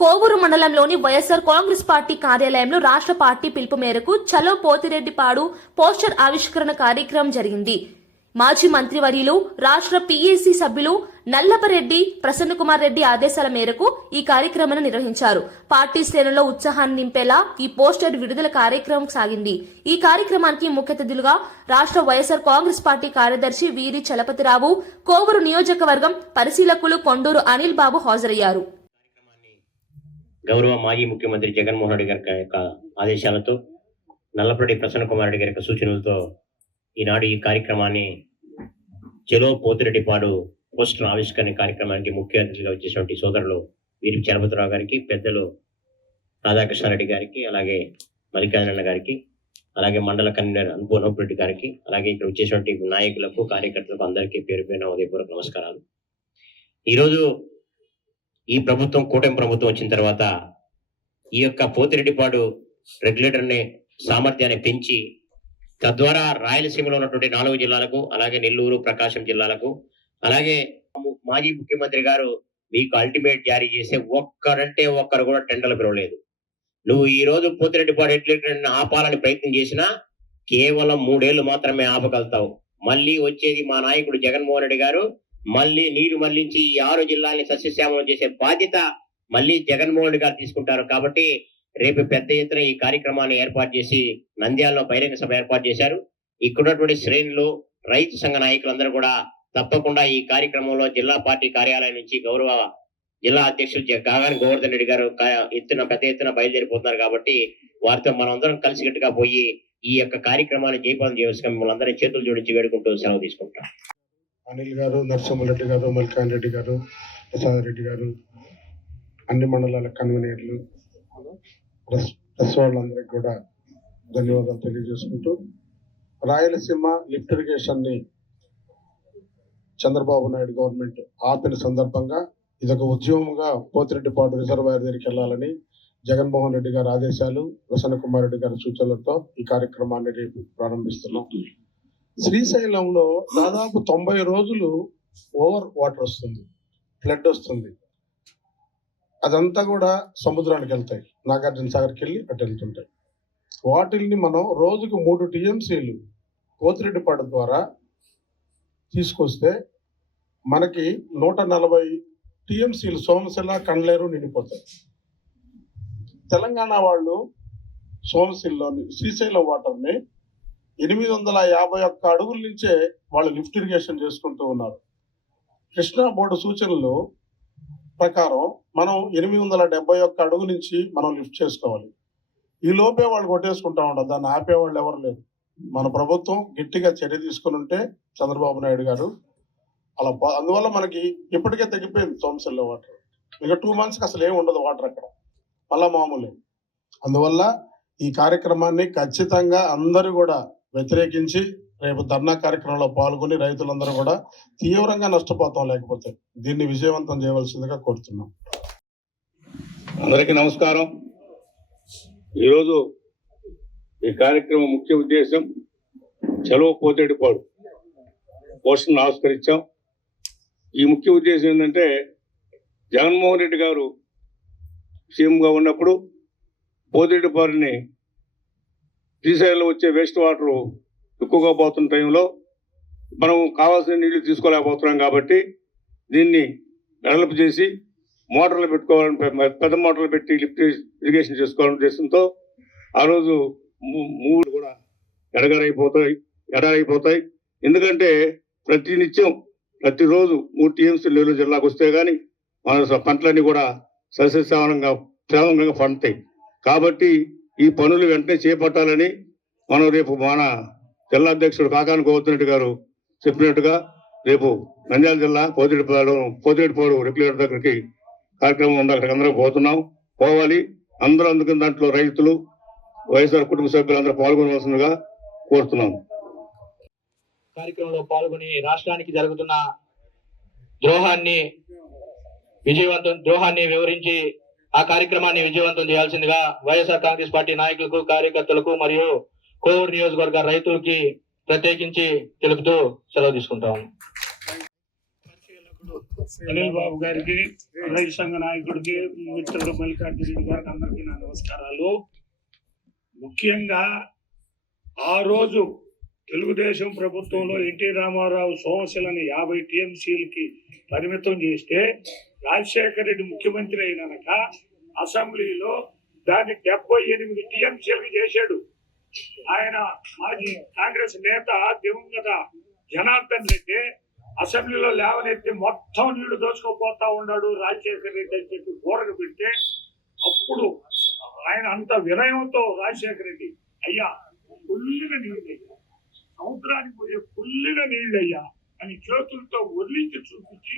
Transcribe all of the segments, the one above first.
కోవూరు మండలంలోని వైఎస్ఆర్ కాంగ్రెస్ పార్టీ కార్యాలయంలో రాష్ట్ర పార్టీ పిలుపు మేరకు చలో పోతిరెడ్డిపాడు పోస్టర్ ఆవిష్కరణ కార్యక్రమం జరిగింది. మాజీ మంత్రివర్యులు రాష్ట్ర పీఏసీ సభ్యులు నల్లపరెడ్డి ప్రసన్నకుమార్ రెడ్డి ఆదేశాల మేరకు ఈ కార్యక్రమాన్ని నిర్వహించారు. పార్టీ శ్రేణుల్లో ఉత్సాహాన్ని నింపేలా ఈ పోస్టర్ విడుదల కార్యక్రమం సాగింది. ఈ కార్యక్రమానికి ముఖ్య అతిథులుగా రాష్ట్ర వైఎస్ఆర్ కాంగ్రెస్ పార్టీ కార్యదర్శి వీరి చలపతిరావు కోవూరు నియోజకవర్గం పరిశీలకులు కొండూరు అనిల్ బాబు హాజరయ్యారు. గౌరవ మాజీ ముఖ్యమంత్రి జగన్మోహన్ రెడ్డి గారి యొక్క ఆదేశాలతో నల్లపరెడ్డి ప్రసన్న కుమార్ రెడ్డి గారి యొక్క సూచనలతో ఈనాడు ఈ కార్యక్రమాన్ని చెలో పోతిరెడ్డిపాడు పోస్టర్ ఆవిష్కరణ కార్యక్రమానికి ముఖ్య అతిథిగా వచ్చేటువంటి సోదరులు వీరి చలపతిరావు గారికి పెద్దలు రాధాకృష్ణారెడ్డి గారికి అలాగే మల్లికార్జున గారికి అలాగే మండల కన్వీనర్ అనుపూర్ణ రెడ్డి గారికి అలాగే ఇక్కడ వచ్చేటువంటి నాయకులకు కార్యకర్తలకు అందరికీ పేరు పైన ఉదయపూర్వక నమస్కారాలు. ఈరోజు ఈ ప్రభుత్వం కూటమి ప్రభుత్వం వచ్చిన తర్వాత ఈ యొక్క పోతిరెడ్డిపాడు రెగ్యులేటర్ని సామర్థ్యాన్ని పెంచి తద్వారా రాయలసీమలో ఉన్నటువంటి నాలుగు జిల్లాలకు అలాగే నెల్లూరు ప్రకాశం జిల్లాలకు అలాగే మాజీ ముఖ్యమంత్రి గారు మీకు అల్టిమేట్ జారీ చేసే ఒక్కరంటే ఒక్కరు కూడా టెండర్లు పిలవలేదు. నువ్వు ఈ రోజు పోతిరెడ్డిపాడు రెగ్యులేటర్ని ఆపాలని ప్రయత్నం చేసినా కేవలం మూడేళ్ళు మాత్రమే ఆపగలుగుతావు. మళ్ళీ వచ్చేది మా నాయకుడు జగన్మోహన్ రెడ్డి గారు మళ్ళీ నీరు మళ్ళించి ఈ ఆరు జిల్లాల్ని సస్యశ్యామలం చేసే బాధ్యత మళ్ళీ జగన్మోహన్ రెడ్డి గారు తీసుకుంటారు. కాబట్టి రేపు పెద్ద ఎత్తున ఈ కార్యక్రమాన్ని ఏర్పాటు చేసి నంద్యాలలో బహిరంగ సభ ఏర్పాటు చేశారు. ఇక్కడ శ్రేణులు రైతు సంఘ నాయకులందరూ కూడా తప్పకుండా ఈ కార్యక్రమంలో జిల్లా పార్టీ కార్యాలయం నుంచి గౌరవ జిల్లా అధ్యక్షులు కాగాని గోవర్ధన్ రెడ్డి గారు ఎత్తున పెద్ద ఎత్తున బయలుదేరిపోతున్నారు కాబట్టి వారితో మనందరం కలిసికట్టుగా పోయి ఈ యొక్క కార్యక్రమాన్ని జయపాలన చేయవలసిన మిమ్మల్ని అందరినీ చేతులు జోడించి వేడుకుంటూ సెలవు తీసుకుంటాం అనిల్ గారు నరసింహరెడ్డి గారు మల్కాన్ రెడ్డి గారు ప్రసాద్ రెడ్డి గారు అన్ని మండలాల కన్వీనర్లు ప్రెస్ ప్రెస్ వాళ్ళందరికీ కూడా ధన్యవాదాలు తెలియజేసుకుంటూ రాయలసీమ లిఫ్ట్ ఇరిగేషన్ని చంద్రబాబు నాయుడు గవర్నమెంట్ ఆపిన సందర్భంగా ఇదొక ఉద్యమంగా పోతిరెడ్డిపాటు రిజర్వాయర్ దగ్గరికి వెళ్ళాలని జగన్మోహన్ రెడ్డి గారి ఆదేశాలు ప్రసన్న కుమార్ రెడ్డి గారి సూచనలతో ఈ కార్యక్రమాన్ని రేపు ప్రారంభిస్తున్నాం. శ్రీశైలంలో దాదాపు తొంభై రోజులు ఓవర్ వాటర్ వస్తుంది ఫ్లడ్ వస్తుంది. అదంతా కూడా సముద్రానికి వెళ్తాయి నాగార్జున సాగర్కి వెళ్ళి అటు వెళ్తుంటాయి. వాటిల్ని మనం రోజుకు మూడు టీఎంసీలు కోతిరెడ్డిపాడు ద్వారా తీసుకొస్తే మనకి నూట నలభై టీఎంసీలు సోమశిల కండ్లేరు నిండిపోతాయి. తెలంగాణ వాళ్ళు సోమశిల్లోని శ్రీశైలం వాటర్ని ఎనిమిది వందల యాభై ఒక్క అడుగుల నుంచే వాళ్ళు లిఫ్ట్ ఇరిగేషన్ చేసుకుంటూ ఉన్నారు. కృష్ణా బోర్డు సూచనలు ప్రకారం మనం ఎనిమిది వందల డెబ్బై ఒక్క అడుగు నుంచి మనం లిఫ్ట్ చేసుకోవాలి. ఈ లోపే వాళ్ళు కొట్టేసుకుంటా ఉంటారు. దాన్ని ఆపేవాళ్ళు ఎవరు లేరు. మన ప్రభుత్వం గట్టిగా చర్య తీసుకుని ఉంటే చంద్రబాబు నాయుడు గారు అలా అందువల్ల మనకి ఇప్పటికే తగ్గిపోయింది సోమశిల్లో వాటర్. ఇక టూ మంత్స్కి అసలు ఏమి ఉండదు వాటర్ అక్కడ. మళ్ళా మామూలే. అందువల్ల ఈ కార్యక్రమాన్ని ఖచ్చితంగా అందరూ కూడా వ్యతిరేకించి రేపు ధర్నా కార్యక్రమంలో పాల్గొని రైతులందరూ కూడా తీవ్రంగా నష్టపోతాం లేకపోతే దీన్ని విజయవంతం చేయవలసిందిగా కోరుతున్నాం. అందరికీ నమస్కారం. ఈరోజు ఈ కార్యక్రమం ముఖ్య ఉద్దేశం చలువ పోతేడిపాడు. పోషణను ఆవిష్కరించాం. ఈ ముఖ్య ఉద్దేశం ఏంటంటే జగన్మోహన్ రెడ్డి గారు సీఎంగా ఉన్నప్పుడు పోతేడిపాడుని శ్రీశైలంలో వచ్చే వేస్ట్ వాటర్ ఎక్కువగా పోతున్న టైంలో మనం కావాల్సిన నీళ్ళు తీసుకోలేకపోతున్నాం కాబట్టి దీన్ని డెవలప్ చేసి మోటార్లు పెట్టుకోవాలని పెద్ద మోటార్లు పెట్టి లిఫ్ట్ ఇరిగేషన్ చేసుకోవాలని ఉద్దేశంతో ఆ రోజు మూ- మూడు కూడా ఎడగరైపోతాయి ఎడారైపోతాయి ఎందుకంటే ప్రతి నిత్యం ప్రతిరోజు మూడు టీఎంసీ నెల్లూరు జిల్లాకు వస్తే కానీ మన పంటలన్నీ కూడా సస్యశ్యామలంగా శ్యామలంగా పండుతాయి. కాబట్టి ఈ పనులు వెంటనే చేపట్టాలని మనం రేపు మన జిల్లా అధ్యక్షుడు కాకాని గోవర్ధన్ గారు చెప్పినట్టుగా రేపు నంద్యాల జిల్లా పోతిరెడ్డిపాడు పోతిరెడ్డిపాడు రెగ్యులేటర్ దగ్గరికి కార్యక్రమం ఉంది? అక్కడికి అందరం పోతున్నాం. పోవాలి. అందరూ అందుకున్న దాంట్లో రైతులు వైఎస్ఆర్ కుటుంబ సభ్యులు అందరూ పాల్గొనవలసిందిగా కోరుతున్నాం. కార్యక్రమంలో పాల్గొని రాష్ట్రానికి జరుగుతున్న ద్రోహాన్ని విజయవంతం ద్రోహాన్ని వివరించి ఆ కార్యక్రమాన్ని విజయవంతం చేయాల్సిందిగా వైఎస్ఆర్ కాంగ్రెస్ పార్టీ నాయకులకు కార్యకర్తలకు మరియు కోవూరు నియోజకవర్గ రైతులకి ప్రత్యేకించి తెలుపుతూ సెలవు తీసుకుంటాము అనిల్ బాబు గారికి రైతు సంఘ నాయకుడికి మిత్రుడు మల్లికార్జున గారికి అందరికీ నా నమస్కారాలు. ముఖ్యంగా ఆ రోజు తెలుగుదేశం ప్రభుత్వంలో ఎన్టీ రామారావు సోమశిలని యాభై టీఎంసీలకి పరిమితం చేస్తే రాజశేఖర రెడ్డి ముఖ్యమంత్రి అయినాక అసెంబ్లీలో దాన్ని డెబ్బై ఎనిమిది టీఎంసీలకు చేశాడు. ఆయన మాజీ కాంగ్రెస్ నేత దివంగత జనార్దన్ రెడ్డి అసెంబ్లీలో లేవనెత్తి మొత్తం నీళ్ళు దోచుకోపోతా ఉన్నాడు రాజశేఖర రెడ్డి అని చెప్పి గోడకు పెడితే అప్పుడు ఆయన అంత వినయంతో రాజశేఖర రెడ్డి అయ్యా పుల్లిన నీళ్ళయ్యా సముద్రానికి పోయే పుల్లిన నీళ్ళయ్యా అని చేతులతో వదిలించి చూపించి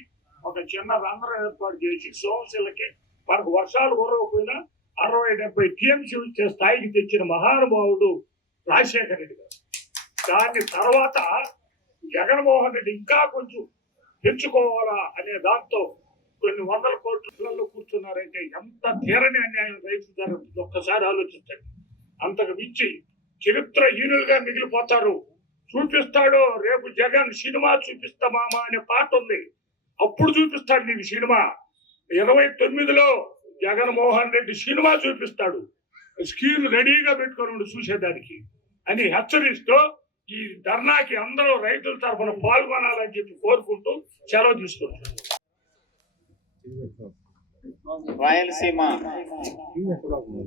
ఒక చిన్న రంధ్రం ఏర్పాటు చేసి సోమశిలకి మనకు వర్షాలు కురవకపోయినా అరవై డెబ్బై టీఎంసీ వచ్చే స్థాయికి తెచ్చిన మహానుభావుడు రాజశేఖర రెడ్డి గారు. దాని తర్వాత జగన్మోహన్ రెడ్డి ఇంకా కొంచెం పెంచుకోవాలా అనే దాంతో కొన్ని వందల కోట్లలో కూర్చున్నారంటే ఎంత తీరని అన్యాయం రైతు జరుగుతుంది ఒక్కసారి ఆలోచించండి. అంతకు మించి చరిత్ర హీనులుగా మిగిలిపోతారు. చూపిస్తాడు రేపు జగన్ సినిమా చూపిస్తామా అనే పాట ఉంది. అప్పుడు చూపిస్తాడు నీకు సినిమా. ఇరవై తొమ్మిదిలో జగన్మోహన్ రెడ్డి సినిమా చూపిస్తాడు. స్క్రీన్ రెడీగా పెట్టుకొని ఉండు చూసేదానికి అని హెచ్చరిస్తూ ఈ ధర్నాకి అందరూ రైతుల తరఫున పాల్గొనాలని చెప్పి కోరుకుంటూ సెలవు తీసుకుంటున్నాను. రాయలసీమ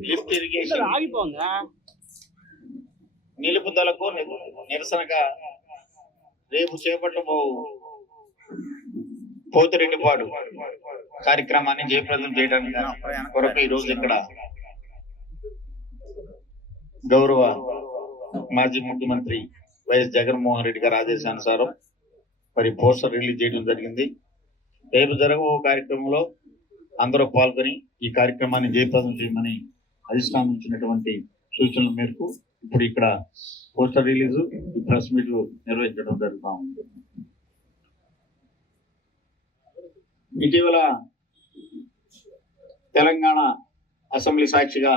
లిఫ్ట్ ఇరిగేషన్ నిలుపుదలకు నిరసనగా రేపు చేపట్టబో పోతిరెడ్డిపాడు కార్యక్రమాన్ని జయప్రదం చేయడానికి కొరకు ఈ రోజు ఇక్కడ గౌరవ మాజీ ముఖ్యమంత్రి వైఎస్ జగన్మోహన్ రెడ్డి గారి ఆదేశానుసారం మరి పోస్టర్ రిలీజ్ చేయడం జరిగింది. రేపు జరగబో కార్యక్రమంలో అందరూ పాల్గొని ఈ కార్యక్రమాన్ని జయప్రదం చేయమని అధిష్టానించినటువంటి సూచనల మేరకు ఇప్పుడు ఇక్కడ పోస్టర్ రిలీజ్ ఈ ప్రెస్ మీట్లు నిర్వహించడం జరుగుతూ ఉంది. ఇటీవల తెలంగాణ అసెంబ్లీ సాక్షిగా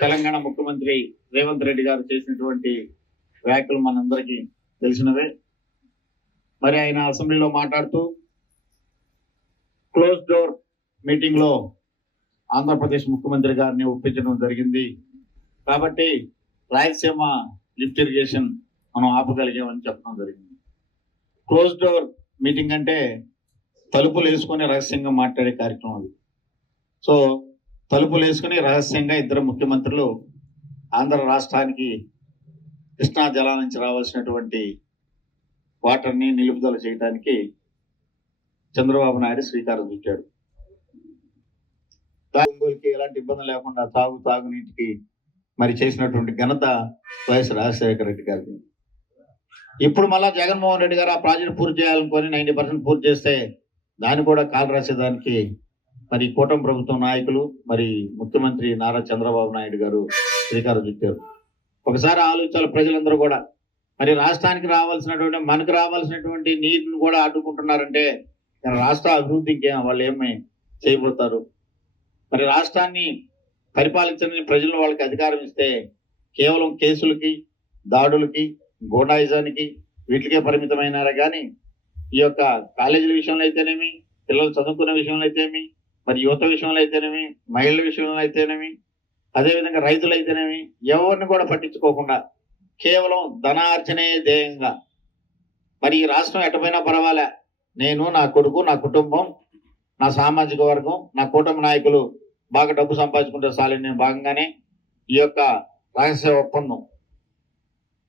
తెలంగాణ ముఖ్యమంత్రి రేవంత్ రెడ్డి గారు చేసినటువంటి వ్యాఖ్యలు మనందరికీ తెలిసినవే. మరి ఆయన అసెంబ్లీలో మాట్లాడుతూ క్లోజ్ డోర్ మీటింగ్లో ఆంధ్రప్రదేశ్ ముఖ్యమంత్రి గారిని ఒప్పించడం జరిగింది. కాబట్టి రాయలసీమ లిఫ్ట్ ఇరిగేషన్ మనం ఆపగలిగామని చెప్పడం జరిగింది. క్లోజ్ డోర్ మీటింగ్ అంటే తలుపులు వేసుకొని రహస్యంగా మాట్లాడే కార్యక్రమం అది. సో తలుపులు వేసుకొని రహస్యంగా ఇద్దరు ముఖ్యమంత్రులు ఆంధ్ర రాష్ట్రానికి కృష్ణా జలా నుంచి రావాల్సినటువంటి వాటర్ని నిలుపుదల చేయడానికి చంద్రబాబు నాయుడు శ్రీకారం చుట్టాడు. తాగుబోలికి ఎలాంటి ఇబ్బంది లేకుండా తాగు తాగునీటికి మరి చేసినటువంటి ఘనత వైఎస్ రాజశేఖర రెడ్డి గారికి ఇప్పుడు మళ్ళా జగన్మోహన్ రెడ్డి గారు ఆ ప్రాజెక్ట్ పూర్తి చేయాలనుకొని నైంటీ పర్సెంట్ పూర్తి చేస్తే దాన్ని కూడా కాలు రాసేదానికి మరి కూటమి ప్రభుత్వం నాయకులు మరి ముఖ్యమంత్రి నారా చంద్రబాబు నాయుడు గారు శ్రీకారం చుట్టారు. ఒకసారి ఆలోచించాలి ప్రజలందరూ కూడా. మరి రాష్ట్రానికి రావాల్సినటువంటి మనకు రావాల్సినటువంటి నీటిని కూడా అడ్డుకుంటున్నారంటే రాష్ట్ర అభివృద్ధికి వాళ్ళు ఏమి చేయబోతారు? మరి రాష్ట్రాన్ని పరిపాలించని ప్రజలు వాళ్ళకి అధికారం ఇస్తే కేవలం కేసులకి దాడులకి గోడాయిజానికి వీటికే పరిమితమైనారా కానీ ఈ యొక్క కాలేజీల విషయంలో అయితేనేమి పిల్లలు చదువుకునే విషయంలో అయితేనేమి మరి యువత విషయంలో అయితేనేమి మహిళల విషయంలో అయితేనేమి అదేవిధంగా రైతులు అయితేనేమి ఎవరిని కూడా పట్టించుకోకుండా కేవలం ధనార్జనే ధ్యేయంగా. మరి ఈ రాష్ట్రం ఎటపోయినా పర్వాలే. నేను నా కొడుకు నా కుటుంబం నా సామాజిక వర్గం నా కూటమి నాయకులు బాగా డబ్బు సంపాదించుకుంటే చాలని భాగంగానే ఈ యొక్క రహస్య ఒప్పందం.